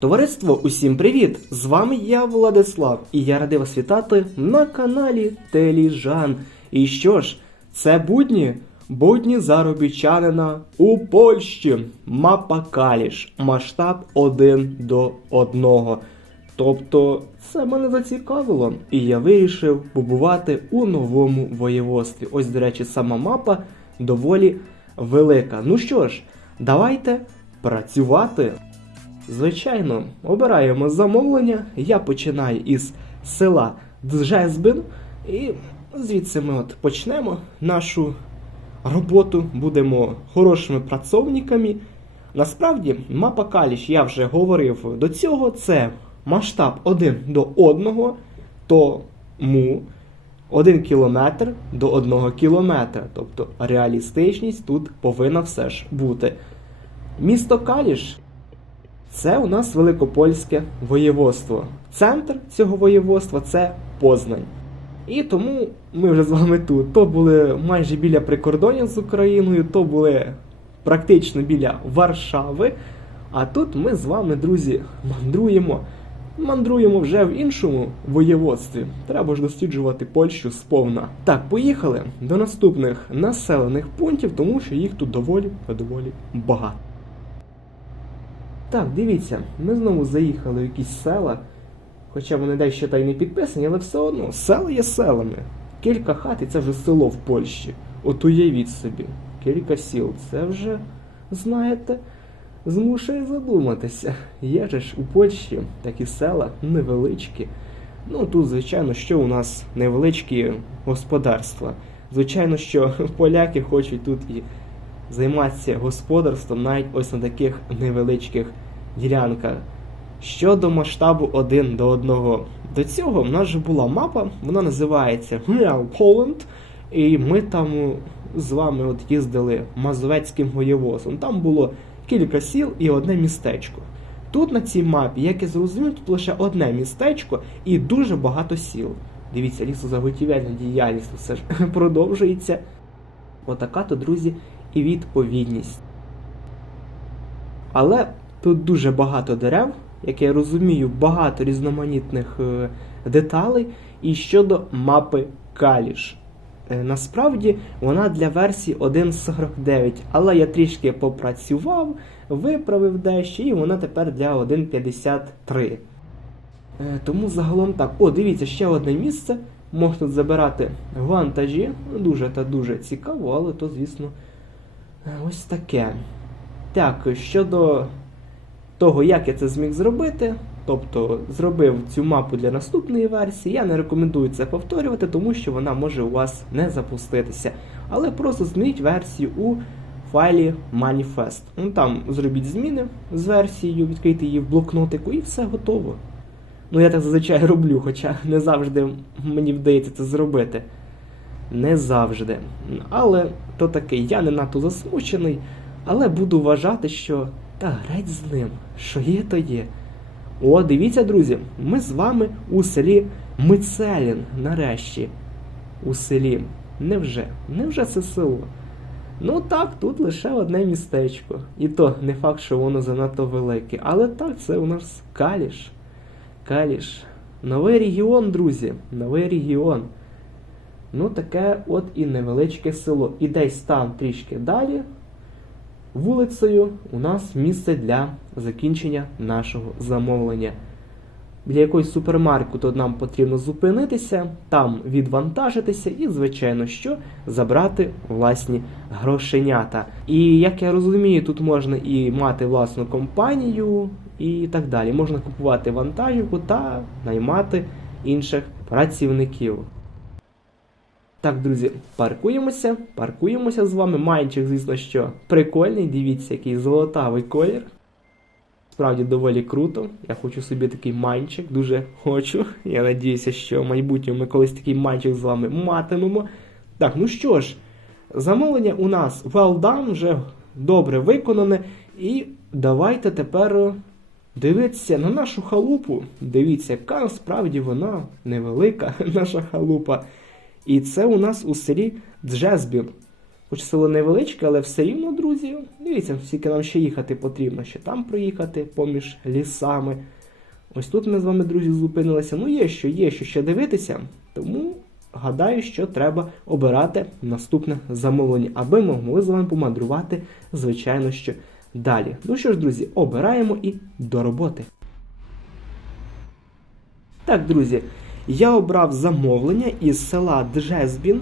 Товариство, усім привіт! З вами я, Владислав, і я радий вас вітати на каналі Теліжан. І що ж, це будні, будні заробітчанина у Польщі. Мапа Каліш, масштаб 1 до 1. Тобто, це мене зацікавило, і я вирішив побувати у новому воєводстві. Ось, до речі, сама мапа доволі велика. Ну що ж, давайте працювати. Звичайно, обираємо замовлення. Я починаю із села Джезбин, і звідси ми от почнемо нашу роботу. Будемо хорошими працовниками. Насправді, мапа Каліш, я вже говорив до цього, це масштаб 1 до 1, тому 1 кілометр до 1 кілометра. Тобто реалістичність тут повинна все ж бути. Місто Каліш це у нас Великопольське воєводство. Центр цього воєводства це Познань. І тому ми вже з вами тут. То були майже біля прикордоння з Україною, то були практично біля Варшави. А тут ми з вами, друзі, мандруємо. Мандруємо вже в іншому воєводстві. Треба ж досліджувати Польщу сповна. Так, поїхали до наступних населених пунктів, тому що їх тут доволі доволі багато. Так, дивіться, ми знову заїхали в якісь села, хоча вони дещо та й не підписані, але все одно села є селами. Кілька хат і це вже село в Польщі. От уявіть собі, кілька сіл. Це вже, знаєте, змушує задуматися. Є ж у Польщі такі села невеличкі. Ну тут, звичайно, що у нас невеличкі господарства. Звичайно, що поляки хочуть тут і займатися господарством навіть ось на таких невеличких ділянках. Щодо масштабу 1 до 1. До цього в нас же була мапа, вона називається Real Poland, і ми там з вами от їздили Мазовецьким воєвозом. Там було кілька сіл і одне містечко. Тут на цій мапі, як я зрозумів, тут лише одне містечко і дуже багато сіл. Дивіться, лісозаготівельна діяльність все ж продовжується. Отака то, друзі, і відповідність. Але тут дуже багато дерев, як я розумію, багато різноманітних е, деталей. І щодо мапи Каліш. Е, Насправді вона для версії 1.49, але я трішки попрацював, виправив дещо, і вона тепер для 1.53. Е, Тому загалом так. О, дивіться, ще одне місце. Можна забирати вантажі. Дуже та дуже цікаво, але то, звісно, ось таке. Так, щодо того, як я це зміг зробити, тобто зробив цю мапу для наступної версії, я не рекомендую це повторювати, тому що вона може у вас не запуститися. Але просто змініть версію у файлі Manifest. Ну, там зробіть зміни з версією, відкрийте її в блокнотику і все готово. Ну, я так зазвичай роблю, хоча не завжди мені вдається це зробити. Не завжди. Але то таке, я не надто засмучений, але буду вважати, що та греть з ним, що є, то є. О, дивіться, друзі, ми з вами у селі Мицелін, нарешті. У селі. Невже? Невже це село? Ну так, тут лише одне містечко. І то не факт, що воно занадто велике. Але так, це у нас Каліш. Каліш. Новий регіон, друзі. Новий регіон. Ну, таке от і невеличке село. І десь там трішки далі, вулицею, у нас місце для закінчення нашого замовлення. Біля якоїсь супермаркету нам потрібно зупинитися, там відвантажитися і, звичайно, що забрати власні грошенята. І як я розумію, тут можна і мати власну компанію, і так далі. Можна купувати вантажівку та наймати інших працівників. Так, друзі, паркуємося, паркуємося з вами. Майнчик, звісно, що прикольний. Дивіться, який золотавий колір. Справді доволі круто. Я хочу собі такий майнчик, дуже хочу. Я надіюся, що в майбутньому ми колись такий майнчик з вами матимемо. Так, ну що ж, замовлення у нас well done, вже добре виконане. І давайте тепер дивитися на нашу халупу. Дивіться, яка насправді вона невелика, наша халупа. І це у нас у селі Джезбін. Хоч село невеличке, але все рівно, друзі, Дивіться, скільки нам ще їхати потрібно, ще там проїхати поміж лісами. Ось тут ми з вами, друзі, зупинилися. Ну, є що, є що ще дивитися. Тому гадаю, що треба обирати наступне замовлення, аби ми могли з вами помандрувати, звичайно, що далі. Ну що ж, друзі, обираємо і до роботи. Так, друзі, я обрав замовлення із села Джезбін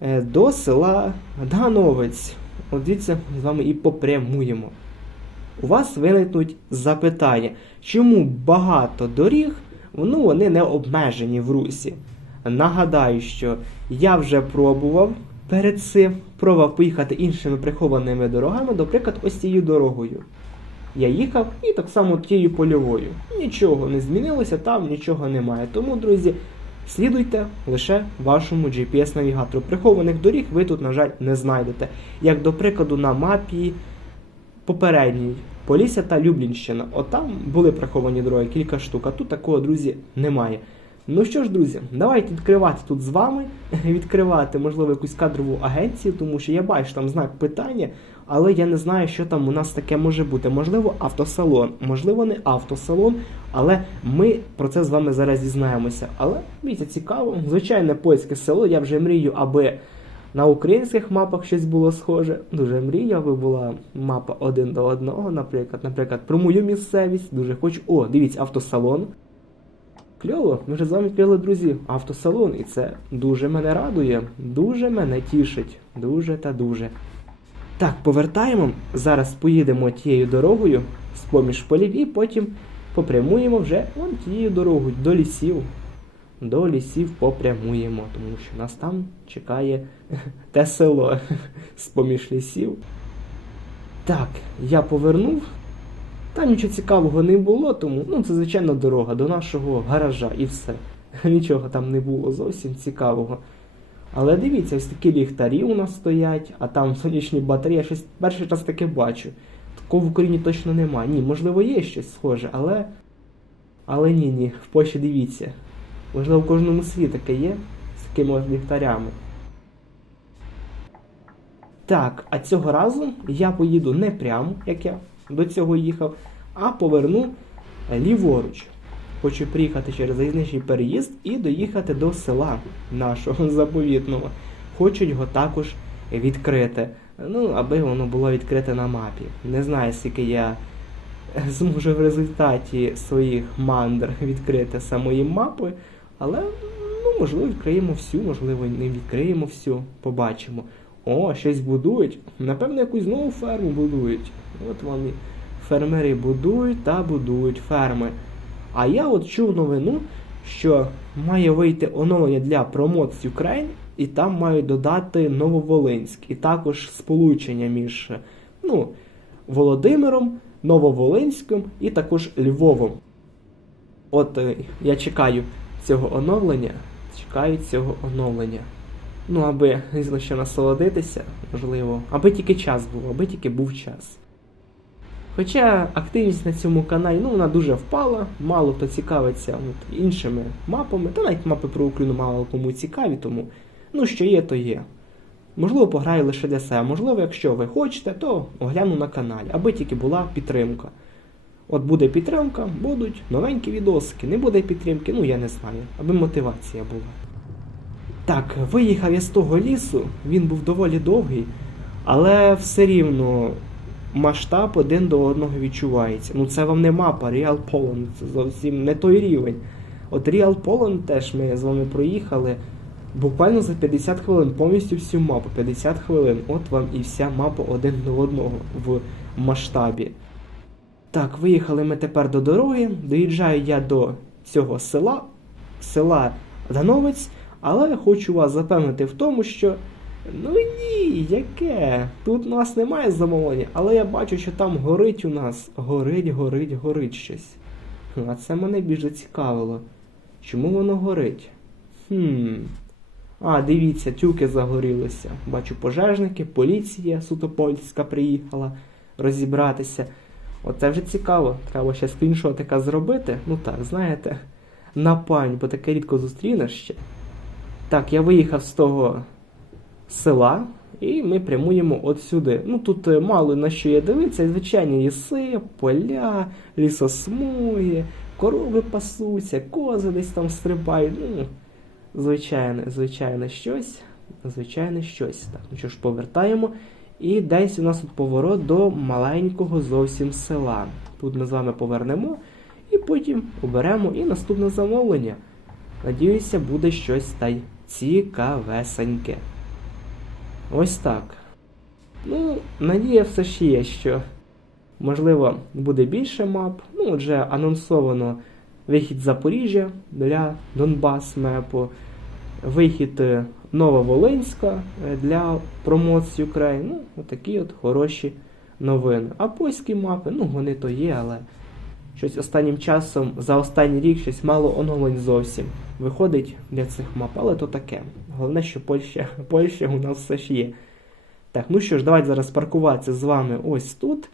е, до села Дановець. От дивіться, з вами і попрямуємо. У вас виникнуть запитання, чому багато доріг, ну, вони не обмежені в русі. Нагадаю, що я вже пробував перед цим, пробував поїхати іншими прихованими дорогами, наприклад, ось цією дорогою. Я їхав і так само тією польовою. Нічого не змінилося, там нічого немає. Тому, друзі, слідуйте лише вашому GPS-навігатору. Прихованих доріг ви тут, на жаль, не знайдете. Як до прикладу, на мапі попередній Полісся та Люблінщина. От там були приховані дороги, кілька штук, а тут такого, друзі, немає. Ну що ж, друзі, давайте відкривати тут з вами, відкривати, можливо, якусь кадрову агенцію, тому що я бачу там знак питання, але я не знаю, що там у нас таке може бути. Можливо, автосалон, можливо, не автосалон, але ми про це з вами зараз дізнаємося. Але дивіться, цікаво, звичайне польське село, я вже мрію, аби на українських мапах щось було схоже. Дуже мрію, аби була мапа один до одного, наприклад. Наприклад, про мою місцевість. Дуже хочу. О, дивіться, автосалон. Кльово, ми вже з вами відкрили, друзі, автосалон, і це дуже мене радує, дуже мене тішить, дуже та дуже. Так, повертаємо. Зараз поїдемо тією дорогою з поміж полів і потім попрямуємо вже вон тією дорогою до лісів. До лісів попрямуємо, тому що нас там чекає те село з поміж лісів. Так, я повернув. Там нічого цікавого не було, тому ну, це звичайна дорога до нашого гаража і все. Нічого там не було зовсім цікавого. Але дивіться, ось такі ліхтарі у нас стоять, а там сонячні батареї, я щось перший раз таке бачу. Такого в Україні точно немає. Ні, можливо, є щось схоже, але. Але ні, ні, в Польщі дивіться. Можливо, в кожному селі таке є з такими ліхтарями. Так, а цього разу я поїду не прямо, як я до цього їхав, а поверну ліворуч. Хочу приїхати через залізничний переїзд і доїхати до села нашого заповітного. Хочу його також відкрити. Ну, аби воно було відкрите на мапі. Не знаю, скільки я зможу в результаті своїх мандр відкрити самої мапи, але ну, можливо відкриємо всю, можливо, не відкриємо всю, побачимо. О, щось будують. Напевно, якусь нову ферму будують. От вони фермери будують та будують ферми. А я от чув новину, що має вийти оновлення для промоції Україн, і там мають додати Нововолинськ, і також сполучення між ну, Володимиром, Нововолинськом і також Львовом. От е, я чекаю цього оновлення. Чекаю цього оновлення. Ну, аби звісно, ще насолодитися, можливо, аби тільки час був, аби тільки був час. Хоча активність на цьому каналі ну, вона дуже впала, мало хто цікавиться от, іншими мапами, та навіть мапи про Україну мало кому цікаві, тому ну що є, то є. Можливо, пограю лише для себе. Можливо, якщо ви хочете, то огляну на каналі, аби тільки була підтримка. От буде підтримка, будуть новенькі відосики, не буде підтримки, ну я не знаю, аби мотивація була. Так, виїхав я з того лісу, він був доволі довгий, але все рівно масштаб один до одного відчувається. Ну це вам не мапа, Real Poland, це зовсім не той рівень. От Real Poland теж ми з вами проїхали буквально за 50 хвилин, повністю всю мапу. 50 хвилин. От вам і вся мапа один до одного в масштабі. Так, виїхали ми тепер до дороги. Доїжджаю я до цього села, села Дановець, але хочу вас запевнити в тому, що ну ні, яке? Тут у нас немає замовлення, але я бачу, що там горить у нас. Горить, горить, горить щось. А це мене більш зацікавило. Чому воно горить? Хм. А, дивіться, тюки загорілися. Бачу пожежники, поліція сутопольська приїхала розібратися. Оце вже цікаво. Треба ще скріншотика зробити. Ну так, знаєте, на пань, бо таке рідко зустрінеш ще. Так, я виїхав з того села, і ми прямуємо от сюди. Ну тут е, мало на що є дивитися, звичайні ліси, поля, лісосмуги, корови пасуться, кози десь там стрибають. Ну, звичайне, звичайне щось. Звичайне щось. Так, ну що ж, повертаємо. І десь у нас тут поворот до маленького зовсім села. Тут ми з вами повернемо і потім оберемо і наступне замовлення. Надіюся, буде щось та й цікавесеньке. Ось так. Ну, надія все ж є, що можливо буде більше мап. Ну, отже, анонсовано вихід Запоріжжя для Донбас мепу, вихід е, Нововолинська е, для промоції України. Ну, отакі от хороші новини. А польські мапи, ну вони то є, але щось останнім часом за останній рік щось мало оновлень зовсім виходить для цих мап, але то таке. Головне, що Польща, Польща у нас все ж є. Так, ну що ж, давайте зараз паркуватися з вами ось тут,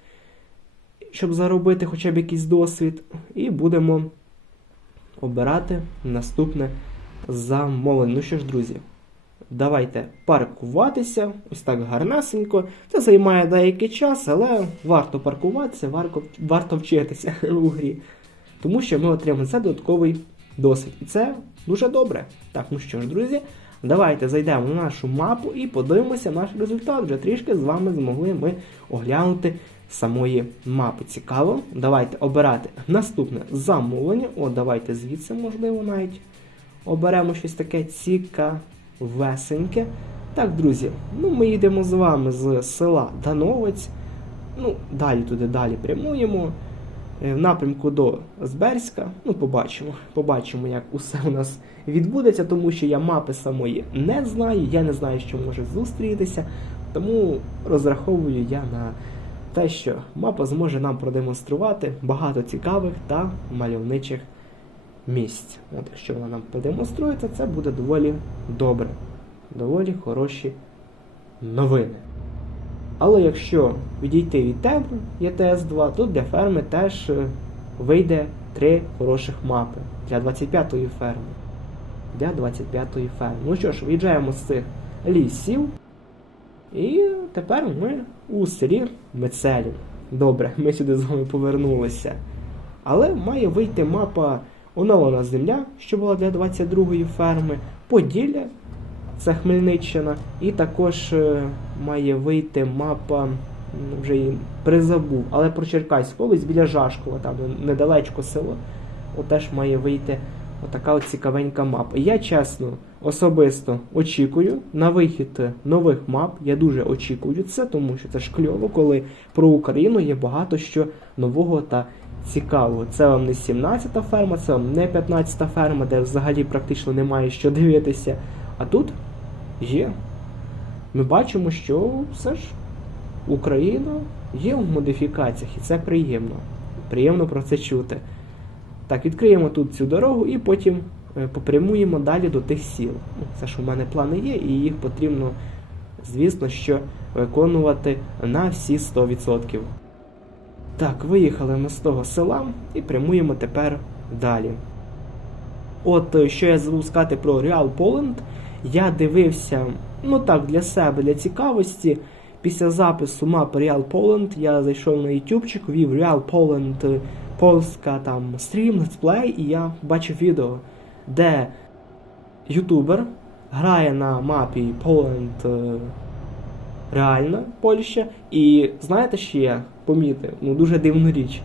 щоб заробити хоча б якийсь досвід. І будемо обирати наступне замовлення. Ну що ж, друзі, давайте паркуватися. Ось так гарнесенько. Це займає деякий час, але варто паркуватися, варто, варто вчитися у грі. Тому що ми отримаємо це додатковий досвід. І це дуже добре. Так, ну що ж, друзі, давайте зайдемо на нашу мапу і подивимося наш результат. Вже трішки з вами змогли ми оглянути самої мапи. Цікаво. Давайте обирати наступне замовлення. О, давайте звідси, можливо, навіть оберемо щось таке цікавесеньке. Так, друзі, ну ми їдемо з вами з села Дановець. Ну, далі туди далі прямуємо. Е, В напрямку до Зберська. Ну, побачимо. Побачимо, як усе у нас відбудеться, тому що я мапи самої не знаю, я не знаю, що може зустрітися. Тому розраховую я на те, що мапа зможе нам продемонструвати багато цікавих та мальовничих місць. От якщо вона нам продемонструється, це буде доволі добре. Доволі хороші новини. Але якщо відійти від теми ЄТС-2, то для ферми теж е, вийде три хороших мапи для 25-ї ферми. Для 25-ї ферми. Ну що ж, виїжджаємо з цих лісів. І тепер ми у селі Мецелів. Добре, ми сюди з вами повернулися. Але має вийти мапа оновлена земля, що була для 22-ї ферми, Поділля, це Хмельниччина, і також е, має вийти мапа, ну, вже її призабув, але про Черкаську область біля Жашкова, там недалечко село. Теж має вийти отака от цікавенька мапа. Я чесно, особисто очікую на вихід нових мап. Я дуже очікую це, тому що це ж кльово, коли про Україну є багато що нового та цікавого. Це вам не 17-та ферма, це вам не 15-та ферма, де взагалі практично немає що дивитися. А тут є. Ми бачимо, що все ж Україна є в модифікаціях, і це приємно. Приємно про це чути. Так, відкриємо тут цю дорогу і потім попрямуємо далі до тих сіл. Ну, Це ж у мене плани є, і їх потрібно, звісно, що виконувати на всі 100%. Так, виїхали ми з того села і прямуємо тепер далі. От е, що я забув сказати про Real Poland. Я дивився, ну так, для себе, для цікавості. Після запису мапи Real Poland я зайшов на YouTube, ввів Real Poland е, Польська там стрім, летсплей, і я бачив відео, де ютубер грає на мапі Poland е, реальна Польща. І знаєте, що я помітив? Ну дуже дивну річ.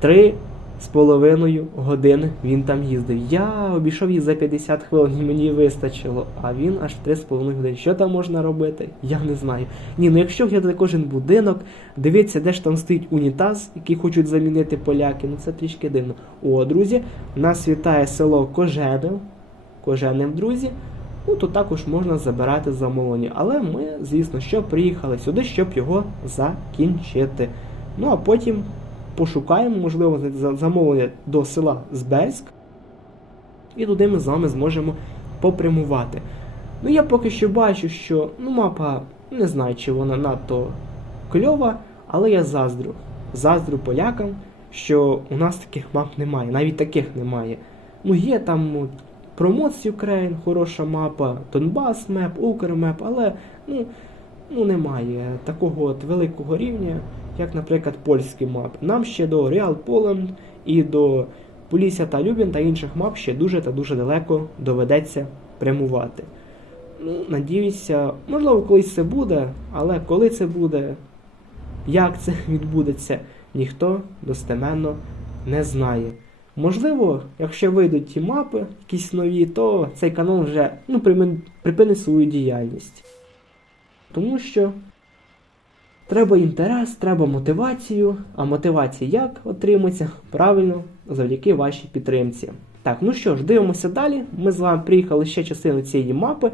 Три з половиною годин він там їздив. Я обійшов їх за 50 хвилин, і мені вистачило, а він аж 3,5 години. Що там можна робити? Я не знаю. Ні, ну якщо глядати кожен будинок, дивитися, де ж там стоїть унітаз, який хочуть замінити поляки, ну це трішки дивно. О, друзі, нас вітає село Коженев. Коженев, друзі. Ну, то також можна забирати замовлення. Але ми, звісно, що приїхали сюди, щоб його закінчити. Ну а потім пошукаємо, можливо, замовлення до села Збельськ. І туди ми з вами зможемо попрямувати. Ну, я поки що бачу, що ну, мапа, не знаю, чи вона надто кльова, але я заздрю. Заздрю полякам, що у нас таких мап немає, навіть таких немає. Ну, є там Промоції Україн, хороша мапа, Донбас меп, Укрмеп, але ну, ну, немає такого от великого рівня, як, наприклад, польські мапи. Нам ще до Real Poland і до Полісся та Любін та інших мап ще дуже та дуже далеко доведеться прямувати. Ну, надіюся, можливо, колись це буде, але коли це буде, як це відбудеться, ніхто достеменно не знає. Можливо, якщо вийдуть ті мапи, якісь нові, то цей канал вже ну, припинить свою діяльність. Тому що треба інтерес, треба мотивацію. А мотивація як отримується? Правильно, завдяки вашій підтримці. Так, ну що ж, дивимося далі. Ми з вами приїхали ще частину цієї мапи.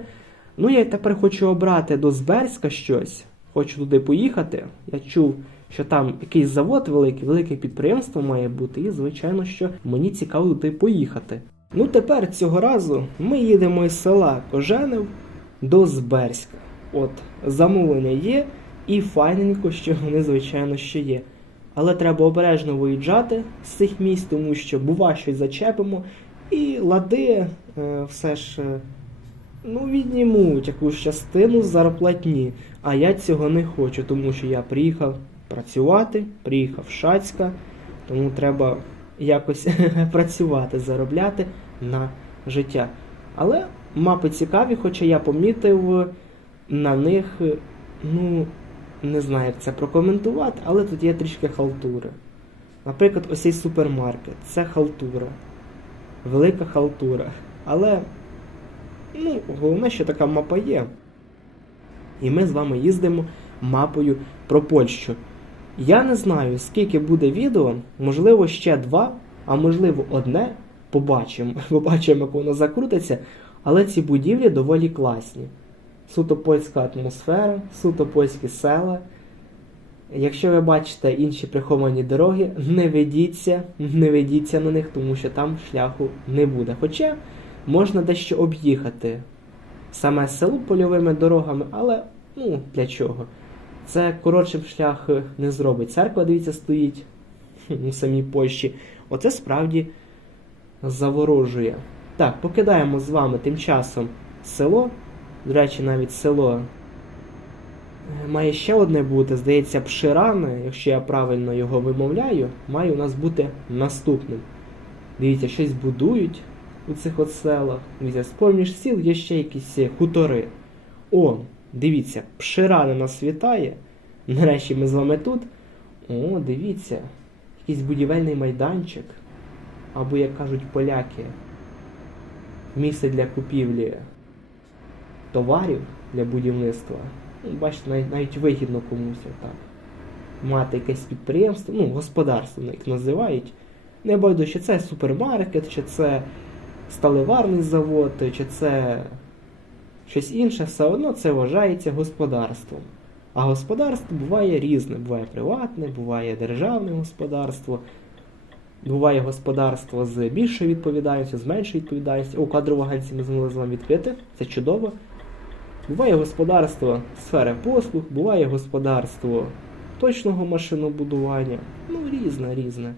Ну, я тепер хочу обрати до Зберська щось. Хочу туди поїхати. Я чув, що там якийсь завод великий, велике підприємство має бути, і, звичайно, що мені цікаво туди поїхати. Ну, тепер цього разу ми їдемо із села Коженев до Зберська. От, замовлення є, і файненько, що вони, звичайно, що є. Але треба обережно виїжджати з цих місць, тому що бува щось зачепимо, і лади е, все ж е, ну, віднімуть якусь частину з зарплатні. А я цього не хочу, тому що я приїхав працювати, приїхав з Шацька, тому треба якось працювати, заробляти на життя. Але мапи цікаві, хоча я помітив на них, ну, не знаю, як це прокоментувати, але тут є трішки халтури. Наприклад, ось цей супермаркет це халтура. Велика халтура. Але ну, головне, що така мапа є. І ми з вами їздимо мапою про Польщу. Я не знаю, скільки буде відео, можливо, ще два, а можливо, одне. Побачимо. Побачимо, як воно закрутиться. Але ці будівлі доволі класні. Суто польська атмосфера, суто польські села. Якщо ви бачите інші приховані дороги, не ведіться, не ведіться на них, тому що там шляху не буде. Хоча можна дещо об'їхати саме село польовими дорогами, але ну для чого? Це коротший шлях не зробить. Церква, дивіться, стоїть у самій Польщі. Оце справді заворожує. Так, покидаємо з вами тим часом село. До речі, навіть село е, має ще одне бути, здається, Пширане, якщо я правильно його вимовляю, має у нас бути наступним. Дивіться, щось будують у цих от селах. Дивіться, з-поміж сіл є ще якісь хутори. О, дивіться, Пширане нас вітає. Нарешті ми з вами тут. О, дивіться, якийсь будівельний майданчик. Або, як кажуть поляки, місце для купівлі товарів для будівництва. Бачите, навіть, вигідно комусь отак. Мати якесь підприємство, ну, господарство як називають. Не байдуже, чи це супермаркет, чи це сталеварний завод, чи це щось інше, все одно це вважається господарством. А господарство буває різне. Буває приватне, буває державне господарство, буває господарство з більшою відповідальністю, з меншою відповідальністю. О, кадрову агенцію ми змогли з вами відкрити, це чудово. Буває господарство сфери послуг, буває господарство точного машинобудування. Ну, різне, різне.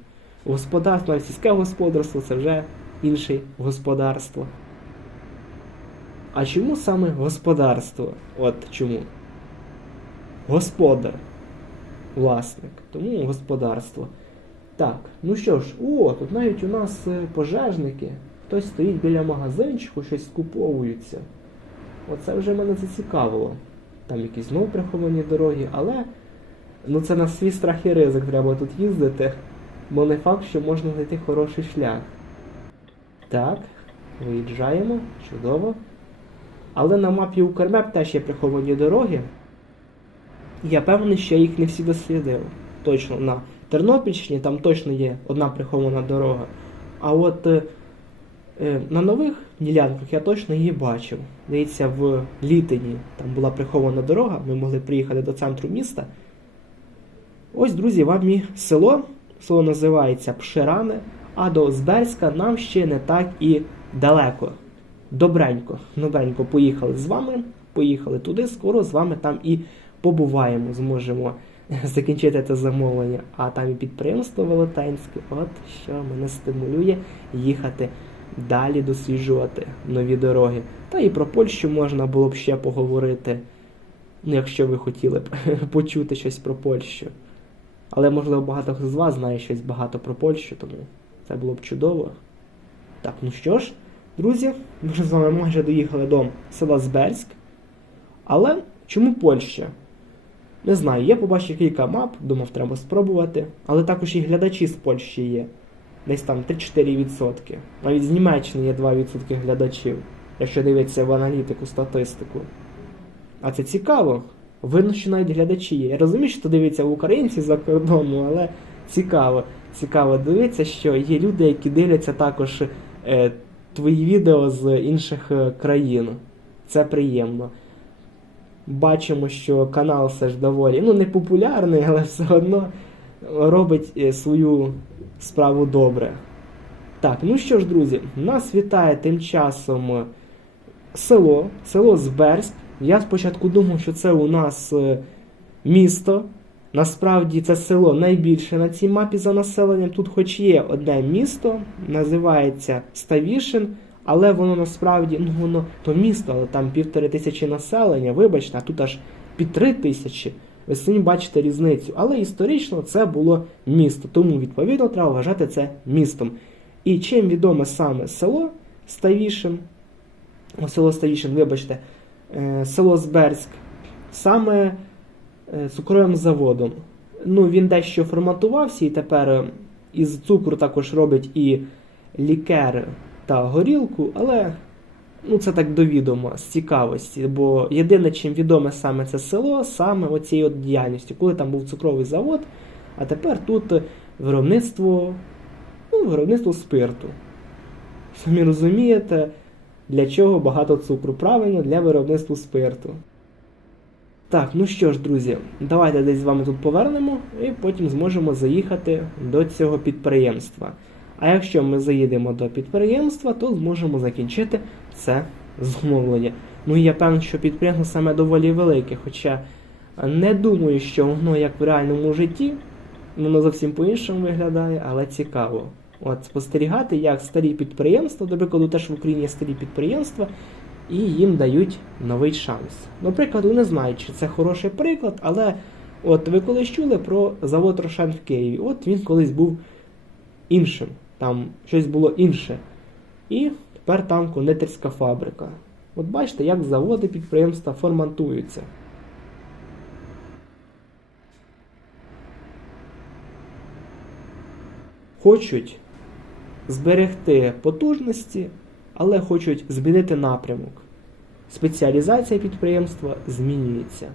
Господарство, сільське господарство це вже інше господарство. А чому саме господарство? От чому? Господар, власник, тому господарство. Так, ну що ж, о, тут навіть у нас е, пожежники. Хтось стоїть біля магазинчику, щось скуповуються. Оце вже мене зацікавило. Там якісь знову приховані дороги, але ну це на свій страх і ризик треба тут їздити, бо не факт, що можна знайти хороший шлях. Так, виїжджаємо, чудово. Але на мапі Укрмеп теж є приховані дороги. Я певний, що я їх не всі дослідив. Точно на Тернопільщині там точно є одна прихована дорога. А от е, на нових ділянках я точно її бачив. Дивіться, в Літині там була прихована дорога, ми могли приїхати до центру міста. Ось, друзі, вам і село. Село називається Пширане, а до Зберська нам ще не так і далеко. Добренько, добренько поїхали з вами, поїхали туди, скоро з вами там і побуваємо, зможемо закінчити це замовлення. А там і підприємство велетенське, от що мене стимулює їхати далі досліджувати нові дороги. Та і про Польщу можна було б ще поговорити. Ну, якщо ви хотіли б почути щось про Польщу. Але, можливо, багато з вас знає щось багато про Польщу, тому це було б чудово. Так, ну що ж, друзі, ми вже з вами майже доїхали до села Зберськ. Але чому Польща? Не знаю, я побачив кілька мап, думав, треба спробувати. Але також і глядачі з Польщі є. Десь там 3-4%. Навіть з Німеччини є 2% глядачів, якщо дивитися в аналітику, статистику. А це цікаво. Видно, що навіть глядачі є. Я розумію, що дивиться в українці за кордону, але цікаво. Цікаво дивитися, що є люди, які дивляться також е, твої відео з інших е, країн. Це приємно. Бачимо, що канал все ж доволі ну, не популярний, але все одно робить е, свою справу добре. Так, ну що ж, друзі, нас вітає тим часом е, село, село Зберськ. Я спочатку думав, що це у нас е, місто. Насправді це село найбільше на цій мапі за населенням. Тут хоч є одне місто, називається Ставішин, але воно насправді, ну воно то місто, але там півтори тисячі населення, вибачте, а тут аж під три тисячі. Ви самі бачите різницю. Але історично це було місто, тому відповідно треба вважати це містом. І чим відоме саме село Ставішин, село Ставішин, вибачте, е, село Зберськ, саме е, цукровим заводом. Ну, він дещо форматувався і тепер е, із цукру також робить і лікер та горілку, але ну, це так довідомо з цікавості. Бо єдине, чим відоме саме це село, саме оцією от діяльністю, коли там був цукровий завод, а тепер тут виробництво, ну, виробництво спирту. Самі розумієте, для чого багато цукру? Правильно, для виробництва спирту. Так, ну що ж, друзі, давайте десь з вами тут повернемо і потім зможемо заїхати до цього підприємства. А якщо ми заїдемо до підприємства, то зможемо закінчити це замовлення. Ну і я певний, що підприємство саме доволі велике, хоча не думаю, що воно як в реальному житті, воно зовсім по-іншому виглядає, але цікаво. От спостерігати, як старі підприємства, до прикладу, теж в Україні старі підприємства, і їм дають новий шанс. Наприклад, не знаю, чи це хороший приклад, але от ви колись чули про завод Рошен в Києві. От він колись був іншим, там щось було інше. І тепер там кондитерська фабрика. От бачите, як заводи підприємства форматуються. Хочуть зберегти потужності, але хочуть змінити напрямок. Спеціалізація підприємства змінюється.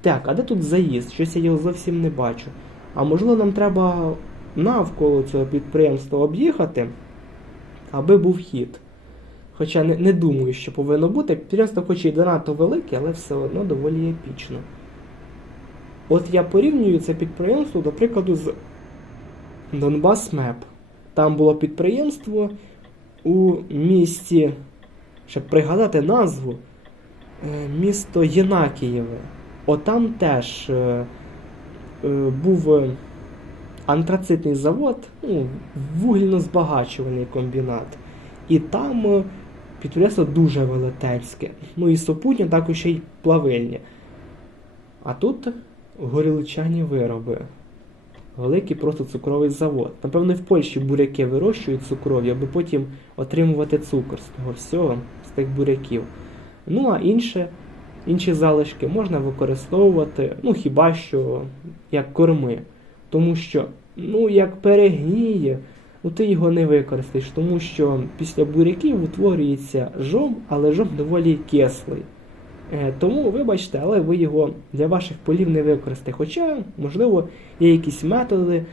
Так, а де тут заїзд? Щось я його зовсім не бачу. А можливо, нам треба навколо цього підприємства об'їхати, аби був хід. Хоча не, не думаю, що повинно бути. Підприємство хоч і занадто велике, але все одно доволі епічно. От я порівнюю це підприємство, до прикладу, з Донбас Меп. Там було підприємство у місті, щоб пригадати назву, е, місто Єнакієве. Отам теж е, е, був антрацитний завод, ну, вугільно-збагачувальний комбінат. І там підприємство дуже велетенське. Ну і супутня також ще й плавильня. А тут горілчані вироби. Великий просто цукровий завод. Напевно, в Польщі буряки вирощують цукрові, аби потім отримувати цукор з того всього, з тих буряків. Ну а інше, інші залишки можна використовувати, ну хіба що як корми. Тому що, ну, як перегніє, ну ти його не використаєш, тому що після буряків утворюється жом, але жом доволі кислий. Е, Тому, вибачте, але ви його для ваших полів не використаєте. Хоча, можливо, є якісь методи,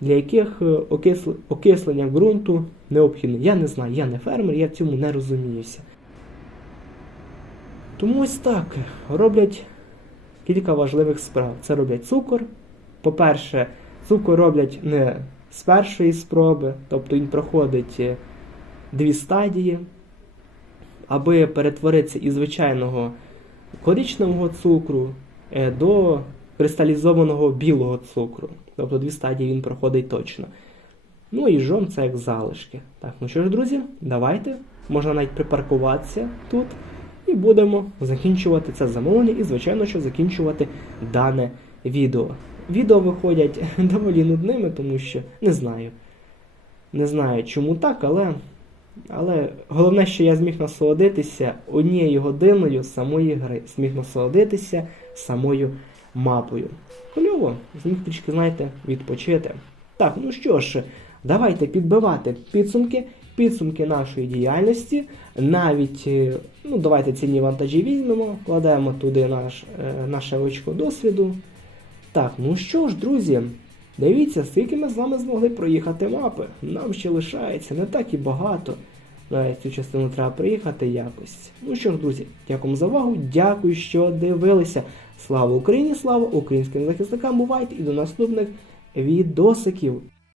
для яких е, окисл- окислення ґрунту необхідне. Я не знаю, я не фермер, я в цьому не розуміюся. Тому ось так роблять кілька важливих справ. Це роблять цукор. По-перше, цукор роблять не з першої спроби, тобто він проходить е, дві стадії, аби перетворитися із звичайного коричневого цукру е, до кристалізованого білого цукру. Тобто дві стадії він проходить точно. Ну і жом це як залишки. Так, ну що ж, друзі, давайте. Можна навіть припаркуватися тут І будемо закінчувати це замовлення і, звичайно, що закінчувати дане відео. Відео виходять доволі нудними, тому що не знаю. Не знаю, чому так, але, але головне, що я зміг насолодитися однією годиною самої гри, зміг насолодитися самою мапою. Кльово, зміг трішки, знаєте, відпочити. Так, ну що ж, давайте підбивати підсумки, підсумки нашої діяльності. Навіть, е, ну давайте ціні вантажі візьмемо, кладемо туди наш, е, наше очко досвіду. Так, ну що ж, друзі, дивіться, скільки ми з вами змогли проїхати мапи. Нам ще лишається не так і багато. Навіть цю частину треба приїхати якось. Ну що ж, друзі, дякую за увагу, дякую, що дивилися. Слава Україні, слава українським захисникам! Бувайте і до наступних відосиків!